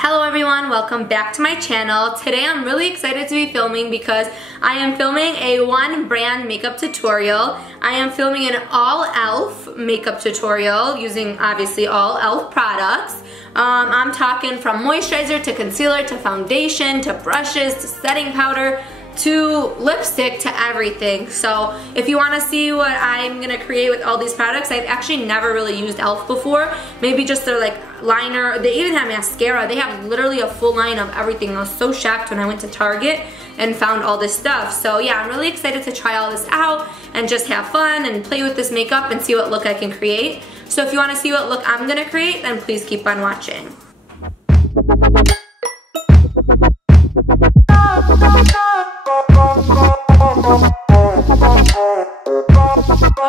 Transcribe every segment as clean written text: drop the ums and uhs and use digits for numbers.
Hello everyone, welcome back to my channel. Today I'm really excited to be filming because I am filming a one brand makeup tutorial. I am filming an all e.l.f. makeup tutorial using obviously all e.l.f. products. I'm talking from moisturizer to concealer to foundation to brushes to setting powder to lipstick to everything. So if you want to see what I'm going to create with all these products, I've actually never really used e.l.f. before. Maybe just their like liner. They even have mascara. They have literally a full line of everything. I was so shocked when I went to Target and found all this stuff. So yeah, I'm really excited to try all this out and just have fun and play with this makeup and see what look I can create. So if you want to see what look I'm going to create, then please keep on watching.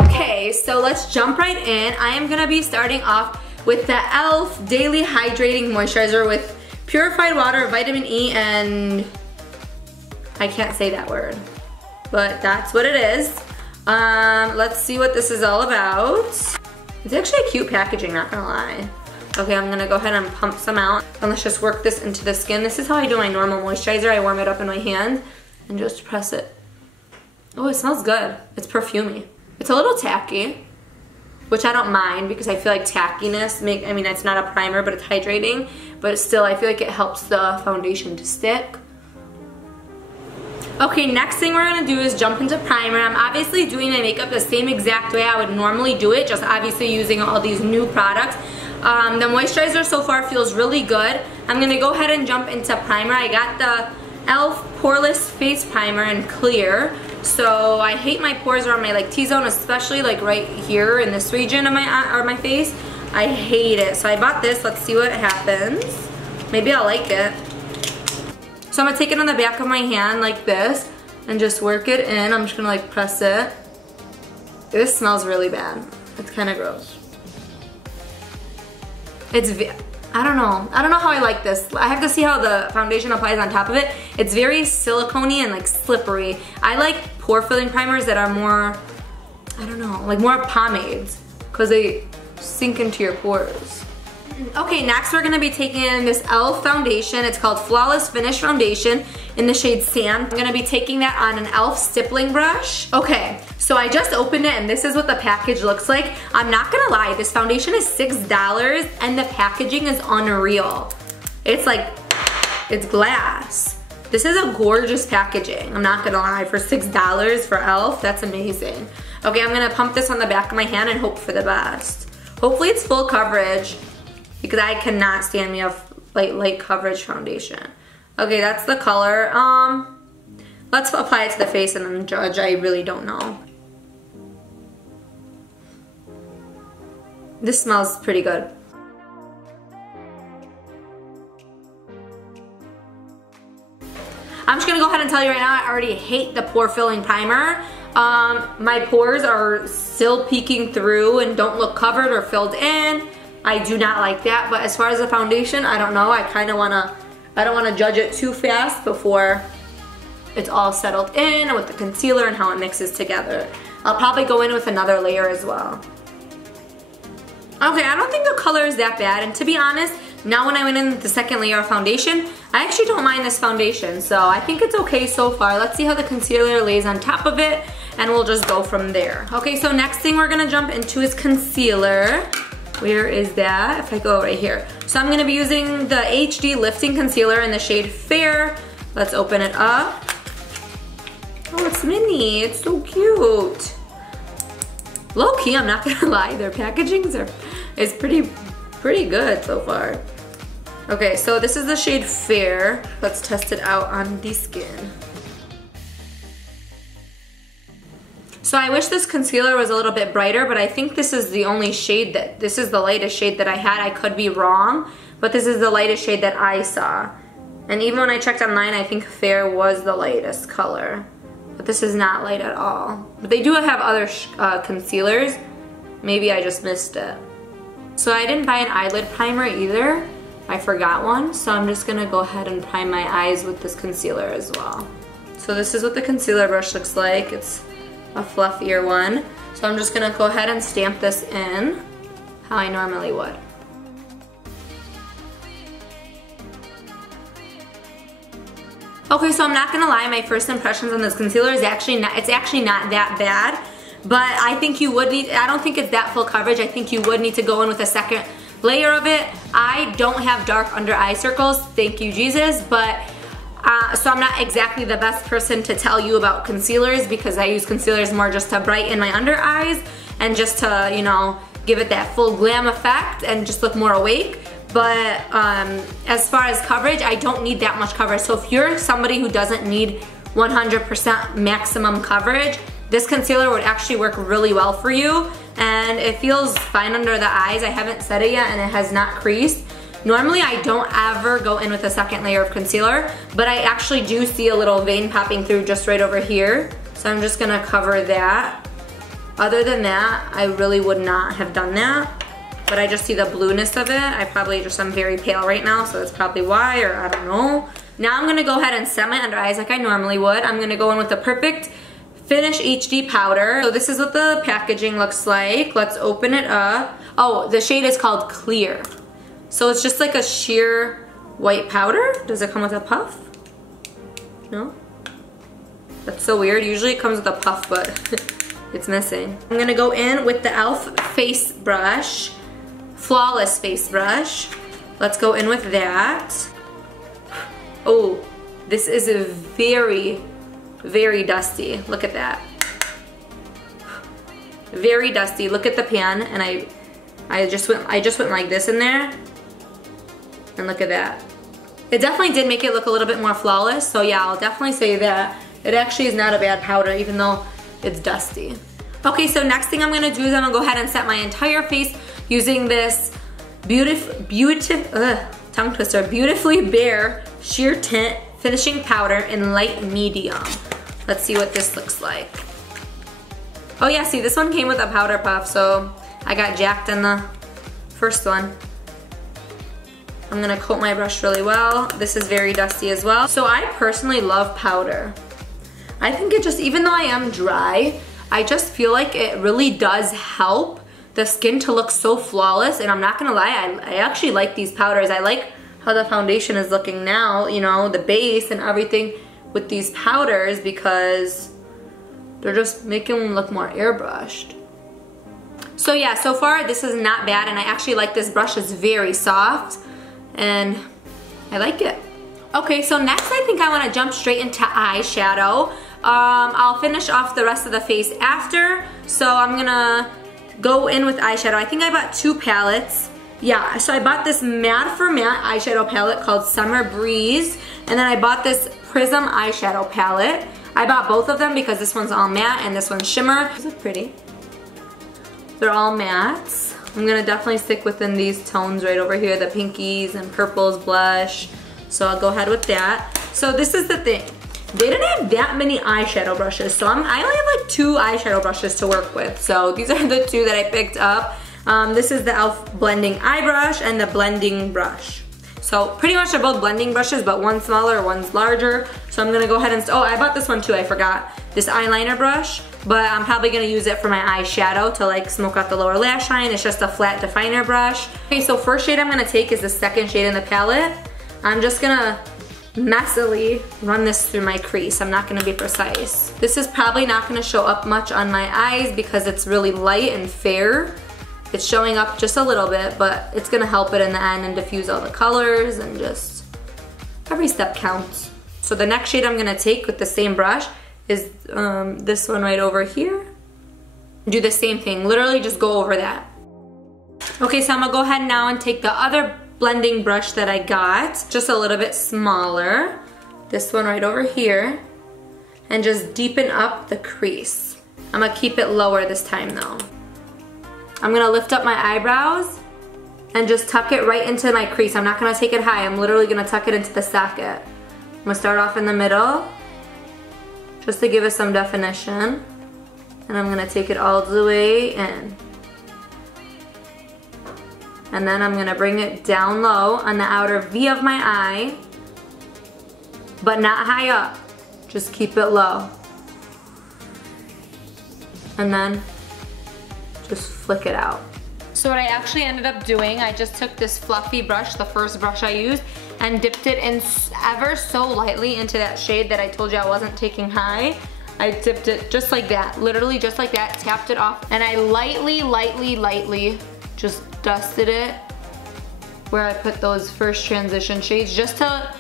Okay, so let's jump right in. I am gonna be starting off with the e.l.f. Daily Hydrating Moisturizer with purified water, vitamin E, and I can't say that word, but that's what it is. Let's see what this is all about. It's actually a cute packaging, not gonna lie. Okay, I'm gonna go ahead and pump some out, and let's just work this into the skin. This is how I do my normal moisturizer. I warm it up in my hand and just press it. Oh, it smells good. It's perfumey. It's a little tacky, which I don't mind because I feel like tackiness I mean, it's not a primer, but it's hydrating, but still, I feel like it helps the foundation to stick. Okay, next thing we're gonna do is jump into primer. I'm obviously doing my makeup the same exact way I would normally do it, just obviously using all these new products. The moisturizer so far feels really good. I'm gonna go ahead and jump into primer. I got the e.l.f. Poreless Face Primer in clear. So I hate my pores around my like T-zone, especially like right here in this region of my face. I hate it. So I bought this. Let's see what happens. Maybe I'll like it. So I'm gonna take it on the back of my hand like this and just work it in. I'm just gonna like press it. This smells really bad. It's kind of gross. I don't know how I like this. I have to see how the foundation applies on top of it. It's very silicone-y and like slippery. I like pore filling primers that are more, I don't know, like more pomades because they sink into your pores. Okay, next we're gonna be taking in this e.l.f. foundation. It's called Flawless Finish Foundation in the shade Sand. I'm gonna be taking that on an e.l.f. stippling brush. Okay, so I just opened it and this is what the package looks like. I'm not gonna lie, this foundation is $6 and the packaging is unreal. It's like, it's glass. This is a gorgeous packaging. I'm not gonna lie, for $6 for e.l.f., that's amazing. Okay, I'm gonna pump this on the back of my hand and hope for the best. Hopefully it's full coverage, because I cannot stand me a light coverage foundation. Okay, that's the color. Let's apply it to the face and then judge. I really don't know. This smells pretty good. I'm just gonna go ahead and tell you right now, I already hate the pore filling primer. My pores are still peeking through and don't look covered or filled in. I do not like that, but as far as the foundation, I don't know. I don't wanna judge it too fast before it's all settled in with the concealer and how it mixes together. I'll probably go in with another layer as well. Okay, I don't think the color is that bad, and to be honest, now when I went in with the second layer of foundation, I actually don't mind this foundation, so I think it's okay so far. Let's see how the concealer lays on top of it, and we'll just go from there. Okay, so next thing we're gonna jump into is concealer. Where is that? If I go right here. So I'm gonna be using the HD Lifting Concealer in the shade Fair. Let's open it up. Oh, it's mini, it's so cute. Low key, I'm not gonna lie, their packaging is pretty good so far. Okay, so this is the shade Fair. Let's test it out on the skin. So I wish this concealer was a little bit brighter, but I think this is the only shade this is the lightest shade that I had. I could be wrong, but this is the lightest shade that I saw. And even when I checked online, I think Fair was the lightest color. But this is not light at all. But they do have other concealers. Maybe I just missed it. So I didn't buy an eyelid primer either. I forgot one, so I'm just gonna go ahead and prime my eyes with this concealer as well. So this is what the concealer brush looks like. It's a fluffier one. So I'm just gonna go ahead and stamp this in how I normally would. Okay, so I'm not gonna lie, my first impressions on this concealer is actually not that bad, but I think you would need, I don't think it's that full coverage. I think you would need to go in with a second layer of it. I don't have dark under eye circles, thank you Jesus, but so I'm not exactly the best person to tell you about concealers because I use concealers more just to brighten my under eyes and just to, you know, give it that full glam effect and just look more awake. But as far as coverage, I don't need that much coverage. So if you're somebody who doesn't need 100% maximum coverage, this concealer would actually work really well for you. And it feels fine under the eyes. I haven't set it yet and it has not creased. Normally I don't ever go in with a second layer of concealer, but I actually do see a little vein popping through just right over here. So I'm just gonna cover that. Other than that, I really would not have done that. But I just see the blueness of it. I probably just, I'm very pale right now, so that's probably why, or I don't know. Now I'm gonna go ahead and set my under eyes like I normally would. I'm gonna go in with the Perfect Finish HD powder. So this is what the packaging looks like. Let's open it up. Oh, the shade is called Clear. So it's just like a sheer white powder. Does it come with a puff? No? That's so weird. Usually it comes with a puff, but it's missing. I'm gonna go in with the e.l.f. face brush. Flawless face brush. Let's go in with that. Oh, this is a very, very dusty. Look at that. Very dusty. Look at the pan, and I just went like this in there. And look at that. It definitely did make it look a little bit more flawless. So yeah, I'll definitely say that. It actually is not a bad powder, even though it's dusty. Okay, so next thing I'm gonna do is I'm gonna go ahead and set my entire face using this Beautifully Bare Sheer Tint Finishing Powder in light medium. Let's see what this looks like. Oh yeah, see, this one came with a powder puff, so I got jacked in the first one. I'm gonna coat my brush really well. This is very dusty as well. So I personally love powder. I think it just, even though I am dry, I just feel like it really does help the skin to look so flawless. And I'm not gonna lie, I actually like these powders. I like how the foundation is looking now, you know, the base and everything with these powders, because they're just making them look more airbrushed. So yeah, so far this is not bad, and I actually like this brush. It's very soft and I like it. Okay, so next I think I want to jump straight into eyeshadow. I'll finish off the rest of the face after, so I'm gonna go in with eyeshadow. I think I bought 2 palettes. Yeah, so I bought this Matte for Matte eyeshadow palette called Summer Breeze, and then I bought this Prism eyeshadow palette. I bought both of them because this one's all matte and this one's shimmer. These look pretty. They're all mattes. I'm gonna definitely stick within these tones right over here, the pinkies and purples blush. So I'll go ahead with that. So this is the thing. They didn't have that many eyeshadow brushes, so I only have like 2 eyeshadow brushes to work with. So these are the 2 that I picked up. This is the e.l.f. blending eye brush and the blending brush. So pretty much they're both blending brushes, but one's smaller, one's larger. So I'm gonna go ahead and, oh, I bought this one too, I forgot. This eyeliner brush, but I'm probably gonna use it for my eyeshadow to like smoke out the lower lash line. It's just a flat definer brush. Okay, so first shade I'm gonna take is the second shade in the palette. I'm just gonna messily run this through my crease. I'm not gonna be precise. This is probably not gonna show up much on my eyes because it's really light and fair. It's showing up just a little bit, but it's gonna help it in the end and diffuse all the colors, and just every step counts. So the next shade I'm gonna take with the same brush is this one right over here. Do the same thing, literally just go over that. Okay, so I'm gonna go ahead now and take the other blending brush that I got, just a little bit smaller, this one right over here, and just deepen up the crease. I'm gonna keep it lower this time though. I'm gonna lift up my eyebrows and just tuck it right into my crease. I'm not gonna take it high, I'm literally gonna tuck it into the socket. I'm gonna start off in the middle, just to give it some definition, and I'm gonna take it all the way in. And then I'm gonna bring it down low on the outer V of my eye, but not high up, just keep it low. And then just flick it out. So what I actually ended up doing, I just took this fluffy brush, the first brush I used, and dipped it in ever so lightly into that shade that I told you I wasn't taking high. I dipped it just like that, literally just like that, tapped it off, and I lightly just dusted it where I put those first transition shades just to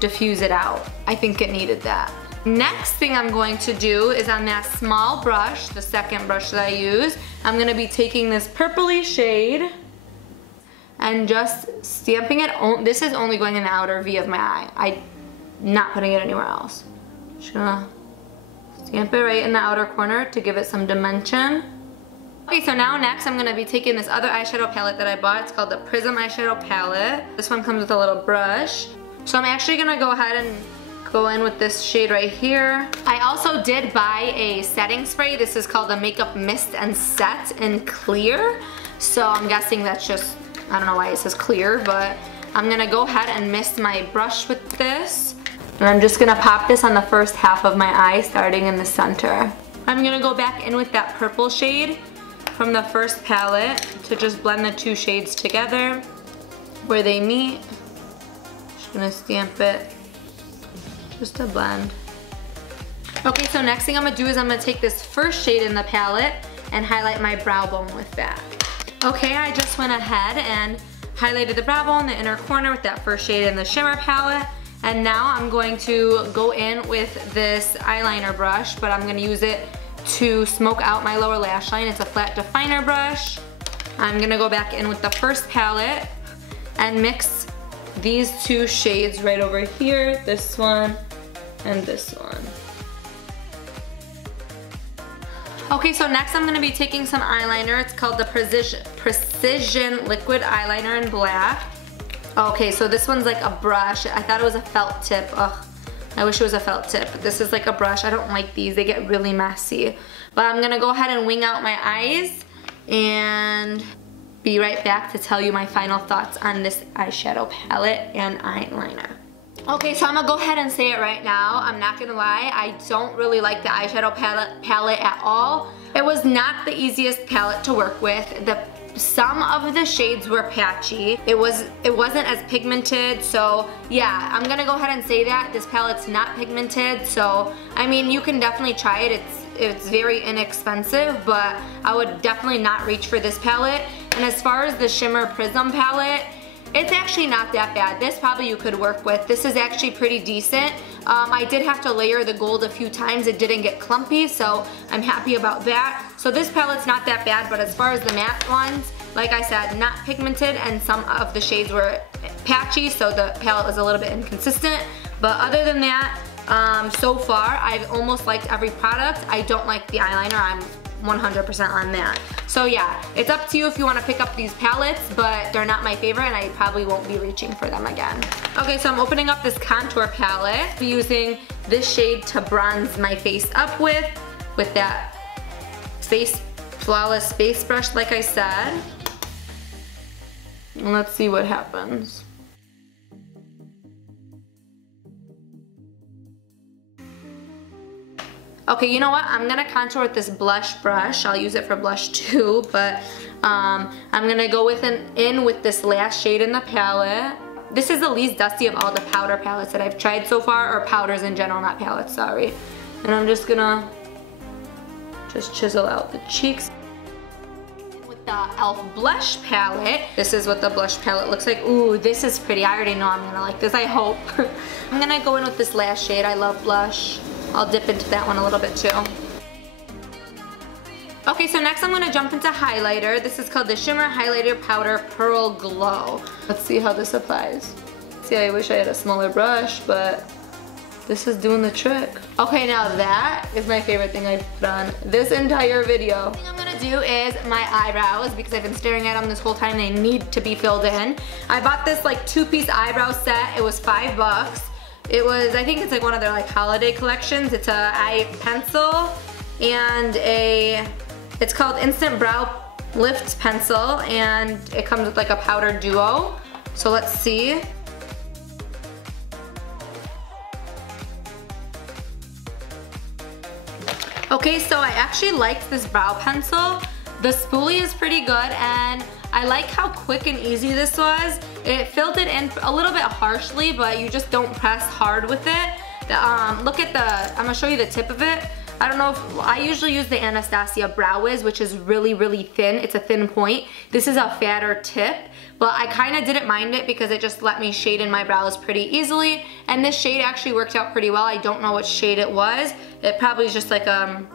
diffuse it out. I think it needed that. Next thing I'm going to do is on that small brush, the second brush that I use, I'm gonna be taking this purpley shade and just stamping it. This is only going in the outer V of my eye. I'm not putting it anywhere else. Just gonna stamp it right in the outer corner to give it some dimension. Okay, so now next I'm gonna be taking this other eyeshadow palette that I bought. It's called the Prism eyeshadow palette. This one comes with a little brush. So I'm actually gonna go ahead and go in with this shade right here. I also did buy a setting spray. This is called the Makeup Mist and Set in Clear. So I'm guessing that's just, I don't know why it says clear, but I'm gonna go ahead and mist my brush with this. And I'm just gonna pop this on the first half of my eye, starting in the center. I'm gonna go back in with that purple shade from the first palette to just blend the two shades together where they meet. Just gonna stamp it just to blend. Okay, so next thing I'm gonna do is I'm gonna take this first shade in the palette and highlight my brow bone with that. Okay, I just went ahead and highlighted the brow bone, the inner corner with that first shade in the shimmer palette. And now I'm going to go in with this eyeliner brush, but I'm gonna use it to smoke out my lower lash line. It's a flat definer brush. I'm gonna go back in with the first palette and mix these two shades right over here, this one and this one. Okay, so next I'm gonna be taking some eyeliner. It's called the Precision Liquid Eyeliner in black. Okay, so this one's like a brush. I thought it was a felt tip. Ugh, I wish it was a felt tip, but this is like a brush. I don't like these, they get really messy. But I'm gonna go ahead and wing out my eyes and be right back to tell you my final thoughts on this eyeshadow palette and eyeliner. Okay, so I'm gonna go ahead and say it right now. I'm not gonna lie, I don't really like the eyeshadow palette at all. It was not the easiest palette to work with. Some of the shades were patchy. It wasn't as pigmented, so yeah, I'm gonna go ahead and say that. This palette's not pigmented, so I mean, you can definitely try it. It's very inexpensive, but I would definitely not reach for this palette. And as far as the Shimmer Prism palette, it's actually not that bad. This probably you could work with. This is actually pretty decent. I did have to layer the gold a few times. It didn't get clumpy, so I'm happy about that. So this palette's not that bad, but as far as the matte ones, like I said, not pigmented, and some of the shades were patchy, so the palette was a little bit inconsistent. But other than that, so far, I've almost liked every product. I don't like the eyeliner. I'm 100% on that. So yeah, it's up to you if you want to pick up these palettes, but they're not my favorite and I probably won't be reaching for them again. Okay, so I'm opening up this contour palette. I'm using this shade to bronze my face up with that Flawless Face Brush like I said. And let's see what happens. Okay, you know what? I'm gonna contour with this blush brush. I'll use it for blush too, but I'm gonna go in with this last shade in the palette. This is the least dusty of all the powder palettes that I've tried so far, or powders in general, not palettes, sorry. And I'm just gonna chisel out the cheeks. With the e.l.f. blush palette, this is what the blush palette looks like. Ooh, this is pretty. I already know I'm gonna like this, I hope. I'm gonna go in with this last shade. I love blush. I'll dip into that one a little bit too. Okay, so next I'm gonna jump into highlighter. This is called the Shimmer Highlighter Powder Pearl Glow. Let's see how this applies. See, I wish I had a smaller brush, but this is doing the trick. Okay, now that is my favorite thing I've put on this entire video. The thing I'm gonna do is my eyebrows, because I've been staring at them this whole time. They need to be filled in. I bought this like 2-piece eyebrow set. It was $5. It was, I think it's like one of their like holiday collections. It's a eye pencil and it's called Instant Brow Lift Pencil, and it comes with like a powder duo. So let's see. Okay, so I actually liked this brow pencil. The spoolie is pretty good, and I like how quick and easy this was. It filled it in a little bit harshly, but you just don't press hard with it. Look at I'm gonna show you the tip of it. I don't know if, I usually use the Anastasia Brow Wiz, which is really, really thin. It's a thin point. This is a fatter tip, but I kind of didn't mind it because it just let me shade in my brows pretty easily. And this shade actually worked out pretty well. I don't know what shade it was. It probably is just like a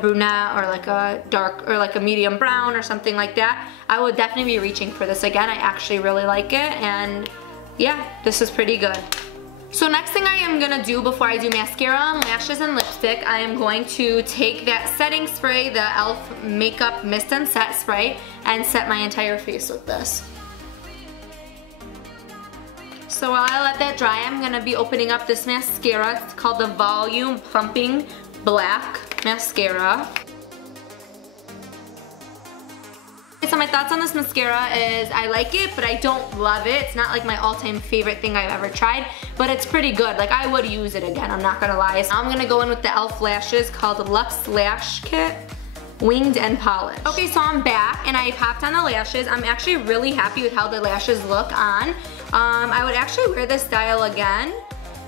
brunette or like a dark or like a medium brown or something like that. I would definitely be reaching for this again. I actually really like it, and yeah, this is pretty good. So next thing I am gonna do before I do mascara, lashes, and lipstick, I am going to take that setting spray, the e.l.f. Makeup Mist and Set Spray, and set my entire face with this. So while I let that dry, I'm gonna be opening up this mascara. It's called the Volume Plumping Black Mascara. So my thoughts on this mascara is I like it, but I don't love it. It's not like my all-time favorite thing I've ever tried, but it's pretty good. Like, I would use it again, I'm not gonna lie. So now I'm gonna go in with the e.l.f. lashes called Luxe Lash Kit Winged and Polished. Okay, so I'm back and I popped on the lashes. I'm actually really happy with how the lashes look on. I would actually wear this style again.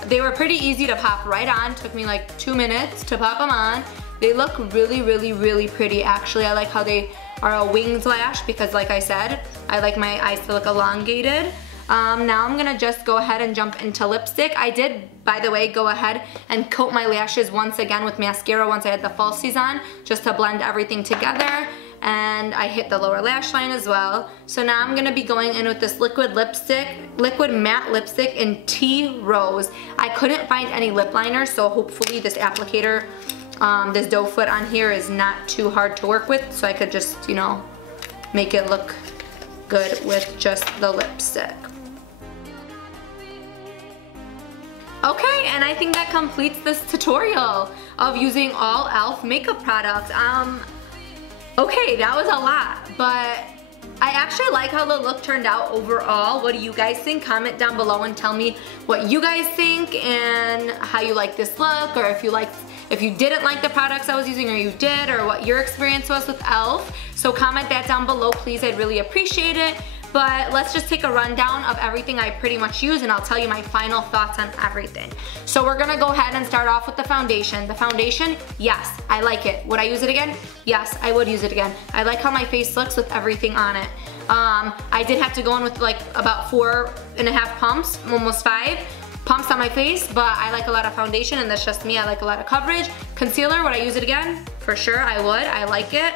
They were pretty easy to pop right on. Took me like 2 minutes to pop them on. They look really, really, really pretty actually. I like how they are a winged lash because, like I said, I like my eyes to look elongated. Now I'm gonna just go ahead and jump into lipstick. I did, by the way, go ahead and coat my lashes once again with mascara once I had the falsies on, just to blend everything together. And I hit the lower lash line as well. So now I'm gonna be going in with this liquid matte lipstick in Tea Rose. I couldn't find any lip liner, so hopefully this applicator, this doe foot on here is not too hard to work with, so I could just, you know, make it look good with just the lipstick. Okay, and I think that completes this tutorial of using all e.l.f. makeup products. Okay, that was a lot, but I actually like how the look turned out overall. What do you guys think? Comment down below and tell me what you guys think and how you like this look, or if you didn't like the products I was using, or you did, or what your experience was with e.l.f. So comment that down below, please. I'd really appreciate it. But let's just take a rundown of everything I pretty much use, and I'll tell you my final thoughts on everything. So we're gonna go ahead and start off with the foundation. The foundation, yes, I like it. Would I use it again? Yes, I would use it again. I like how my face looks with everything on it. I did have to go in with like about 4.5 pumps, almost 5 pumps on my face, but I like a lot of foundation, and that's just me. I like a lot of coverage. Concealer, would I use it again? For sure, I would. I like it.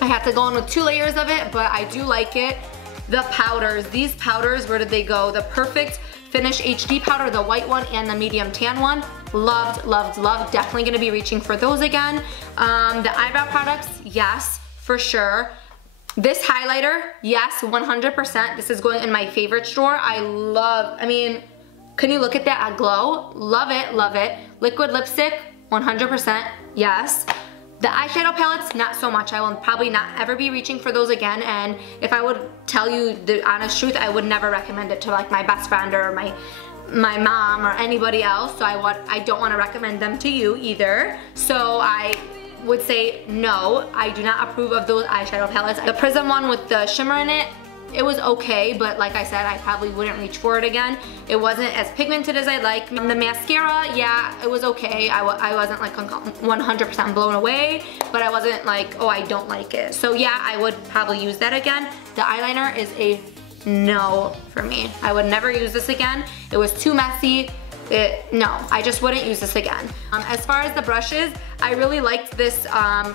I have to go in with 2 layers of it, but I do like it. The powders, these powders, where did they go? The Perfect Finish HD powder, the white one and the medium tan one. Loved, loved, loved. Definitely gonna be reaching for those again. The eyebrow products, yes, for sure. This highlighter, yes, 100%. This is going in my favorites drawer. I mean, can you look at that glow? Love it, love it. Liquid lipstick, 100%, yes. The eyeshadow palettes, not so much. I will probably not ever be reaching for those again, and if I would tell you the honest truth, I would never recommend it to like my best friend or my mom or anybody else, so I don't want to recommend them to you either. So I would say no, I do not approve of those eyeshadow palettes. The Prism one with the shimmer in it, it was okay, but like I said, I probably wouldn't reach for it again. It wasn't as pigmented as I like. The mascara, yeah, it was okay. I wasn't like 100% blown away, but I wasn't like, oh, I don't like it. So yeah, I would probably use that again. The eyeliner is a no for me. I would never use this again. It was too messy. No, I just wouldn't use this again. As far as the brushes, I really liked this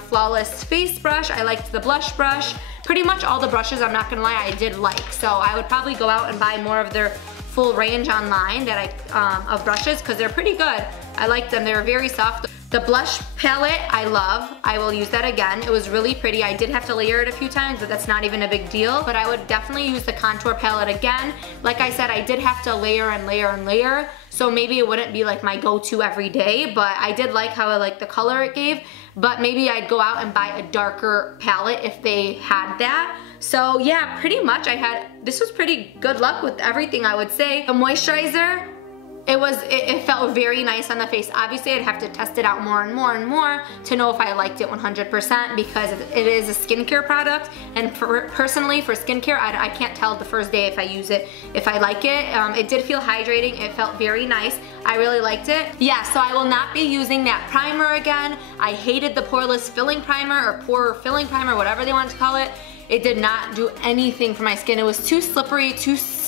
Flawless Face brush. I liked the blush brush. Pretty much all the brushes, I'm not gonna lie, I did like. So I would probably go out and buy more of their full range online of brushes, because they're pretty good. I like them, they're very soft. The blush palette, I love. I will use that again. It was really pretty. I did have to layer it a few times, but that's not even a big deal. But I would definitely use the contour palette again. Like I said, I did have to layer and layer and layer, so maybe it wouldn't be like my go-to every day, but I did like how I liked the color it gave. But maybe I'd go out and buy a darker palette if they had that. So yeah, pretty much this was pretty good luck with everything, I would say. The moisturizer, it felt very nice on the face. Obviously, I'd have to test it out more and more and more to know if I liked it 100% because it is a skincare product, and personally for skincare, I can't tell the first day if I use it, if I like it. It did feel hydrating. It felt very nice. I really liked it. Yeah, so I will not be using that primer again. I hated the poreless filling primer or pore filling primer, whatever they want to call it. It did not do anything for my skin. It was too slippery,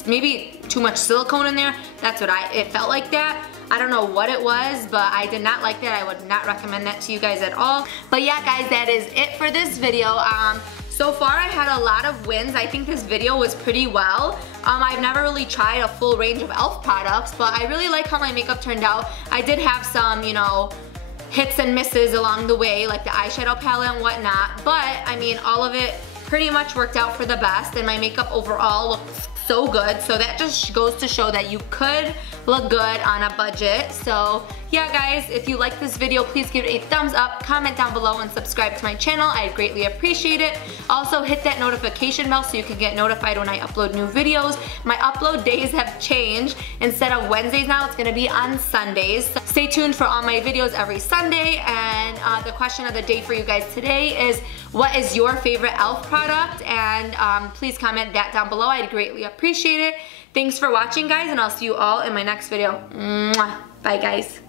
maybe too much silicone in there. That's what it felt like that. I don't know what it was, but I did not like that. I would not recommend that to you guys at all. But yeah, guys, that is it for this video. So far, I had a lot of wins. I think this video was pretty well. I've never really tried a full range of e.l.f. products, but I really like how my makeup turned out. I did have some, you know, hits and misses along the way, like the eyeshadow palette and whatnot, but I mean, all of it pretty much worked out for the best, and my makeup overall looks so good. So that just goes to show that you could look good on a budget. So yeah, guys, if you like this video, please give it a thumbs up, comment down below, and subscribe to my channel. I'd greatly appreciate it. Also, hit that notification bell so you can get notified when I upload new videos. My upload days have changed. Instead of Wednesdays now, it's gonna be on Sundays. So stay tuned for all my videos every Sunday. And the question of the day for you guys today is, what is your favorite e.l.f. product? And please comment that down below. I'd greatly appreciate it. Thanks for watching, guys, and I'll see you all in my next video. Mwah. Bye, guys.